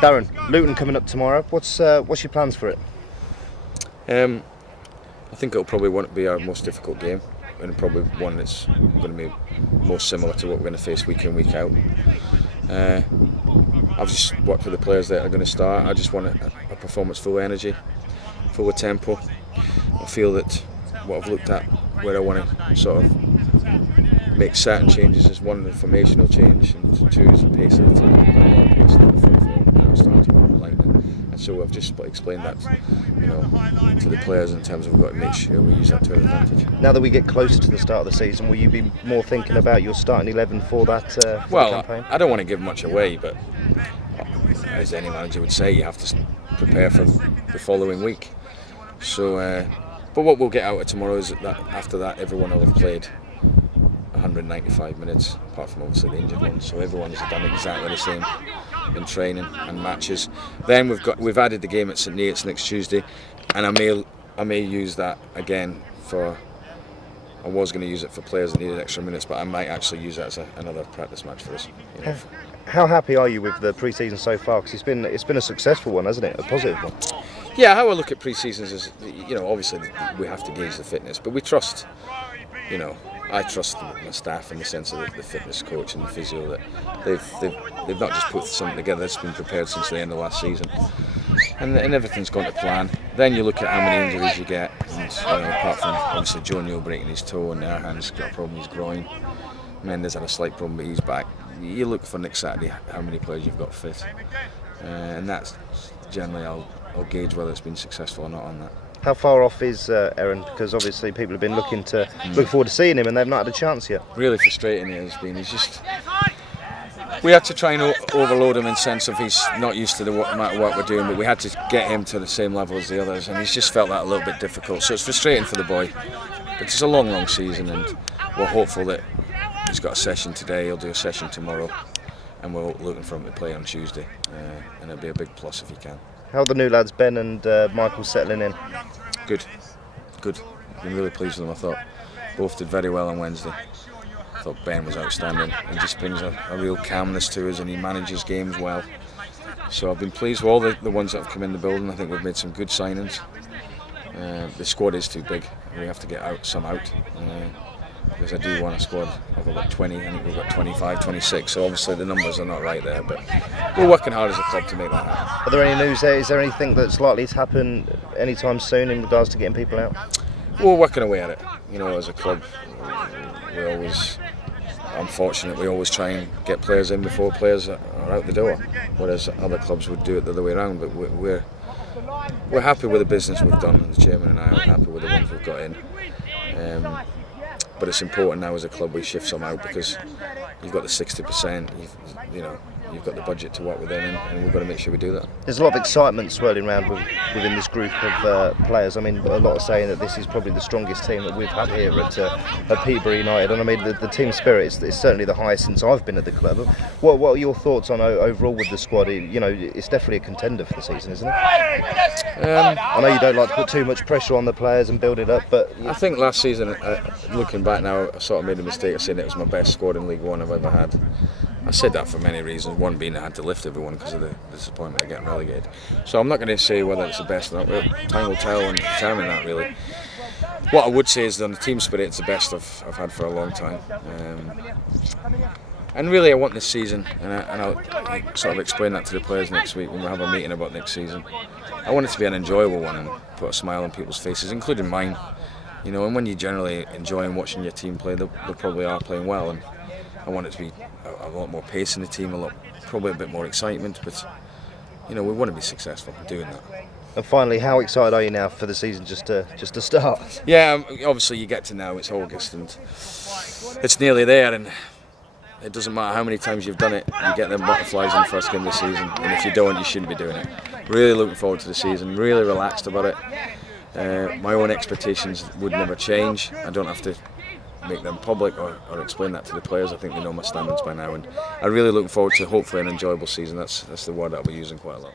Darren, Luton coming up tomorrow. What's your plans for it? I think it'll probably be our most difficult game, and probably one that's going to be most similar to what we're going to face week in, week out. I've just worked with the players that are going to start. I just want a performance full of energy, full of tempo. I feel that what I've looked at, where I want to sort of make certain changes, is one, the formational change, and two is the pace of the team. We've got a lot of pace in the front four now, starting to run like that. And so I've just explained that, to the players in terms of we've got to make sure we use that to our advantage. Now that we get closer to the start of the season, will you be more thinking about your starting 11 for that campaign? I don't want to give much away, but as any manager would say, you have to prepare for the following week. So, but what we'll get out of tomorrow is that after that, everyone will have played 195 minutes, apart from obviously the injured ones. So everyone's done exactly the same in training and matches. Then we've added the game at St Neots next Tuesday, and I may use that again for. I was going to use it for players that needed extra minutes, but I might actually use that as another practice match for us. How happy are you with the pre-season so far? Because it's been a successful one, hasn't it? A positive one. Yeah, how I look at pre-seasons is, obviously we have to gauge the fitness, but we trust, I trust my staff in the sense of the fitness coach and the physio, that they've not just put something together, it's been prepared since the end of last season. And everything's gone to plan. Then you look at how many injuries you get, and apart from obviously Joe Neal breaking his toe and Erhan's got a problem with his groin, Mendes had a slight problem but he's back. You look for next Saturday how many players you've got fit, and that's generally I'll gauge whether it's been successful or not on that. How far off is Aaron? Because obviously people have been look forward to seeing him, and they've not had a chance yet. Really frustrating it has been. He's just. We had to try and overload him in the sense of he's not used to the amount of work we're doing, but we had to get him to the same level as the others, and he's just felt that a little bit difficult. So it's frustrating for the boy. But it's a long season, and we're hopeful that he's got a session today, he'll do a session tomorrow, and we're looking for him to play on Tuesday, and it'll be a big plus if he can. How are the new lads, Ben and Michael, settling in? Good. Been really pleased with them. I thought both did very well on Wednesday. I thought Ben was outstanding. He just brings a real calmness to us, and he manages games well. So I've been pleased with all the ones that have come in the building. I think we've made some good signings. The squad is too big. We have to get some out. Because I do want a squad of about 20, I think we've got 25, 26, so obviously the numbers are not right there, but we're working hard as a club to make that happen. Are there any news there? Is there anything that's likely to happen anytime soon in regards to getting people out? We're working away at it. As a club, we always, unfortunately, we always try and get players in before players are out the door, whereas other clubs would do it the other way around, but we're happy with the business we've done, and the chairman and I are happy with the ones we've got in. But it's important now as a club we shift some out, because you've got the 60%, you've got the budget to work within, and we've got to make sure we do that. There's a lot of excitement swirling around within this group of players. I mean, a lot are saying that this is probably the strongest team that we've had here at Peterborough United, and I mean the team spirit is certainly the highest since I've been at the club. What are your thoughts on overall with the squad? It's definitely a contender for the season, isn't it? I know you don't like to put too much pressure on the players and build it up, but I think last season, looking back now, I sort of made a mistake of saying it was my best squad in League One I've ever had. I said that for many reasons, one being I had to lift everyone because of the disappointment of getting relegated. So I'm not going to say whether it's the best or not. Time will tell and determine that, really. What I would say is that on the team spirit, it's the best I've had for a long time. And really I want this season, and I'll sort of explain that to the players next week when we have a meeting about next season. I want it to be an enjoyable one and put a smile on people's faces, including mine. And when you're generally enjoying watching your team play, they probably are playing well, and I want it to be a lot more pace in the team, probably a bit more excitement, but we want to be successful in doing that. And finally, how excited are you now for the season just to start? Yeah, obviously you get to now, it's August and it's nearly there, and it doesn't matter how many times you've done it, you get them butterflies in the first game of the season, and if you don't, you shouldn't be doing it. Really looking forward to the season, really relaxed about it. My own expectations would never change. I don't have to make them public or explain that to the players. I think they know my standards by now, and I'm really looking forward to hopefully an enjoyable season. That's the word that I'll be using quite a lot.